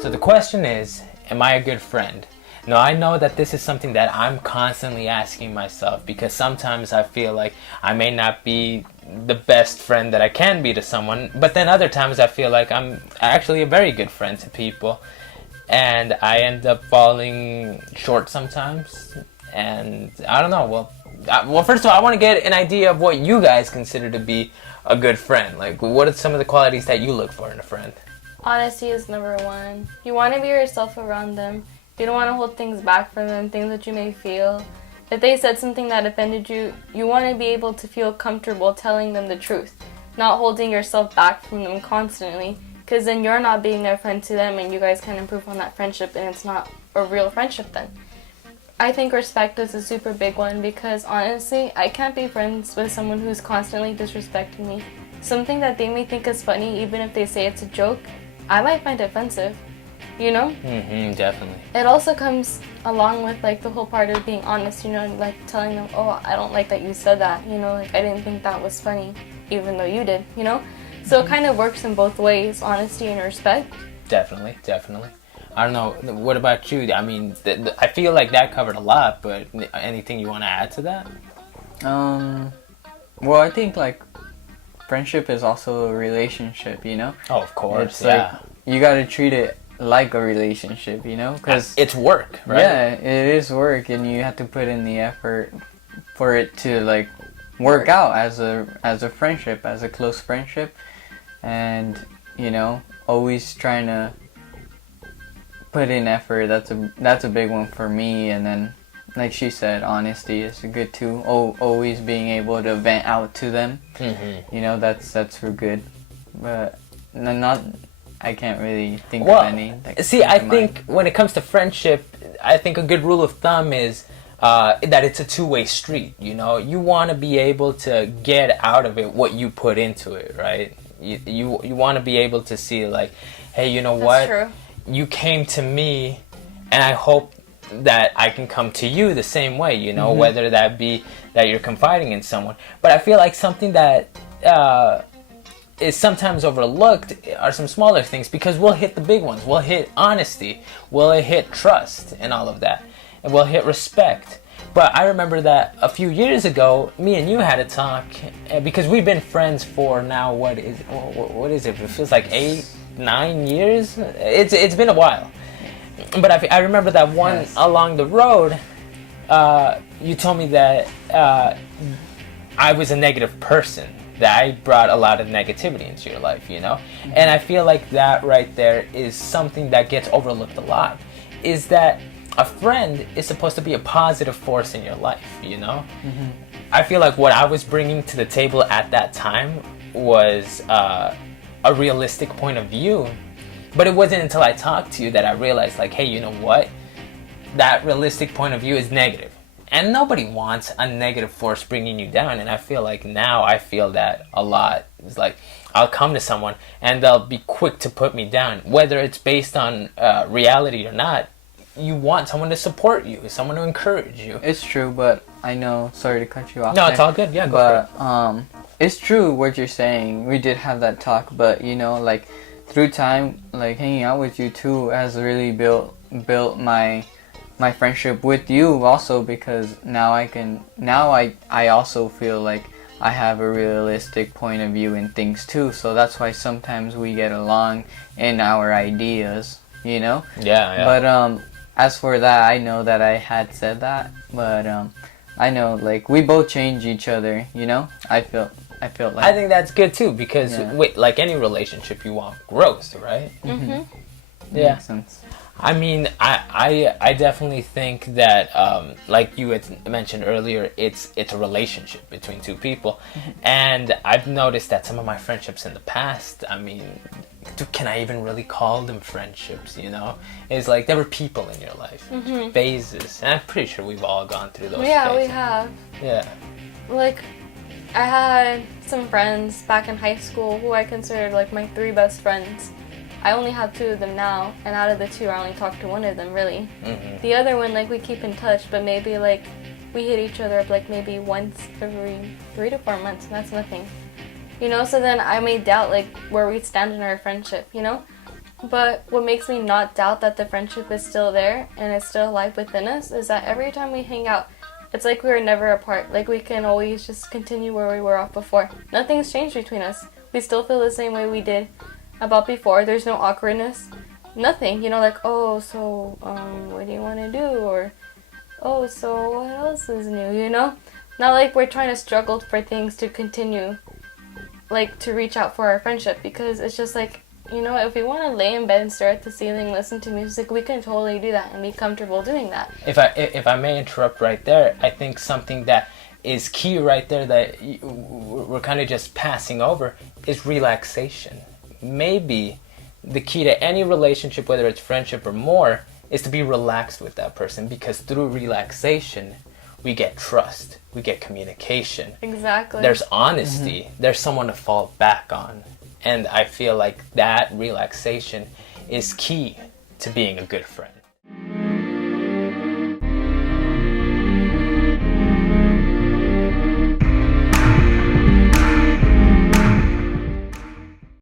So the question is, am I a good friend? Now, I know that this is something that I'm constantly asking myself because sometimes I feel like I may not be the best friend that I can be to someone, but then other times I feel like I'm actually a very good friend to people, and I end up falling short sometimes. And I don't know. Well, first of all, I want to get an idea of what you guys consider to be a good friend. Like, what are some of the qualities that you look for in a friend? Honesty is number one. You want to be yourself around them. You don't want to hold things back from them, things that you may feel. If they said something that offended you, you want to be able to feel comfortable telling them the truth, not holding yourself back from them constantly, because then you're not being a friend to them and you guys can improve on that friendship and it's not a real friendship then. I think respect is a super big one because honestly, I can't be friends with someone who's constantly disrespecting me. Something that they may think is funny, even if they say it's a joke, I might find offensive. You know? Definitely. It also comes along with like the whole part of being honest, you know, like telling them, oh, I don't like that you said that, you know, like I didn't think that was funny, even though you did, you know? So it kind of works in both ways, honesty and respect. Definitely. I don't know, what about you? I mean, I feel like that covered a lot, but anything you want to add to that? Well, I think like friendship is also a relationship, you know? Oh, of course, It's like you gotta treat it like a relationship, you know? Because it's work, right? yeah, it is work, and you have to put in the effort for it to like work out as a friendship, as a close friendship, and you know, always trying to put in effort. That's a big one for me. And then, like she said, honesty is good too. Always being able to vent out to them. You know, that's for good. But not. I can't really think of any. See, I think when it comes to friendship, I think a good rule of thumb is that it's a two-way street. You know, you want to be able to get out of it what you put into it, right? You want to be able to see like, hey, you know what? That's true. You came to me, and I hope that I can come to you the same way. You know, whether that be that you're confiding in someone. But I feel like something that is sometimes overlooked are some smaller things, because we'll hit the big ones. We'll hit honesty, we'll hit trust and all of that, and we'll hit respect. But I remember that a few years ago, me and you had a talk, because we've been friends for now, what is it? It feels like 8-9 years. It's been a while. But I remember that one along the road, you told me that I was a negative person, that I brought a lot of negativity into your life, you know? And I feel like that right there is something that gets overlooked a lot, is that a friend is supposed to be a positive force in your life, you know? I feel like what I was bringing to the table at that time was a realistic point of view, but it wasn't until I talked to you that I realized, like, hey, you know what? That realistic point of view is negative. And nobody wants a negative force bringing you down. And I feel like now I feel that a lot. It's like I'll come to someone and they'll be quick to put me down. Whether it's based on reality or not, you want someone to support you, someone to encourage you. It's true, but I know, sorry to cut you off. No, it's all good. Yeah, go for it. It's true what you're saying. We did have that talk, but you know, like through time, like hanging out with you too has really built my friendship with you also, because now I also feel like I have a realistic point of view in things too, so that's why sometimes we get along in our ideas, you know? Yeah. But as for that, I know that I had said that, but I know like we both change each other, you know? I feel like I think that's good too, because like any relationship, you want growth, right? Mm-hmm. Yeah. Makes sense. I mean, I definitely think that, like you had mentioned earlier, it's a relationship between two people. And I've noticed that some of my friendships in the past, I mean, can I even really call them friendships, you know? It's like there were people in your life, phases. And I'm pretty sure we've all gone through those Yeah, phases. we have. Yeah. Like, I had some friends back in high school who I considered like my 3 best friends. I only have 2 of them now, and out of the 2, I only talk to 1 of them, really. The other one, like, we keep in touch, but maybe, like, we hit each other up, like, maybe once every 3 to 4 months, and that's nothing. You know, so then I may doubt, like, where we stand in our friendship, you know? But what makes me not doubt that the friendship is still there and it's still alive within us is that every time we hang out, it's like we were never apart. Like we can always just continue where we were off before. Nothing's changed between us. We still feel the same way we did about before. There's no awkwardness. Nothing. You know, like, oh, so, what do you want to do? Or, oh, so what else is new? You know? Not like we're trying to struggle for things to continue, like, to reach out for our friendship. Because it's just like, you know, if we want to lay in bed and stare at the ceiling, listen to music, we can totally do that and be comfortable doing that. If I may interrupt right there, I think something that is key right there that we're kind of just passing over is relaxation. Maybe the key to any relationship, whether it's friendship or more, is to be relaxed with that person, because through relaxation we get trust, we get communication. Exactly. There's honesty, there's someone to fall back on. And I feel like that relaxation is key to being a good friend.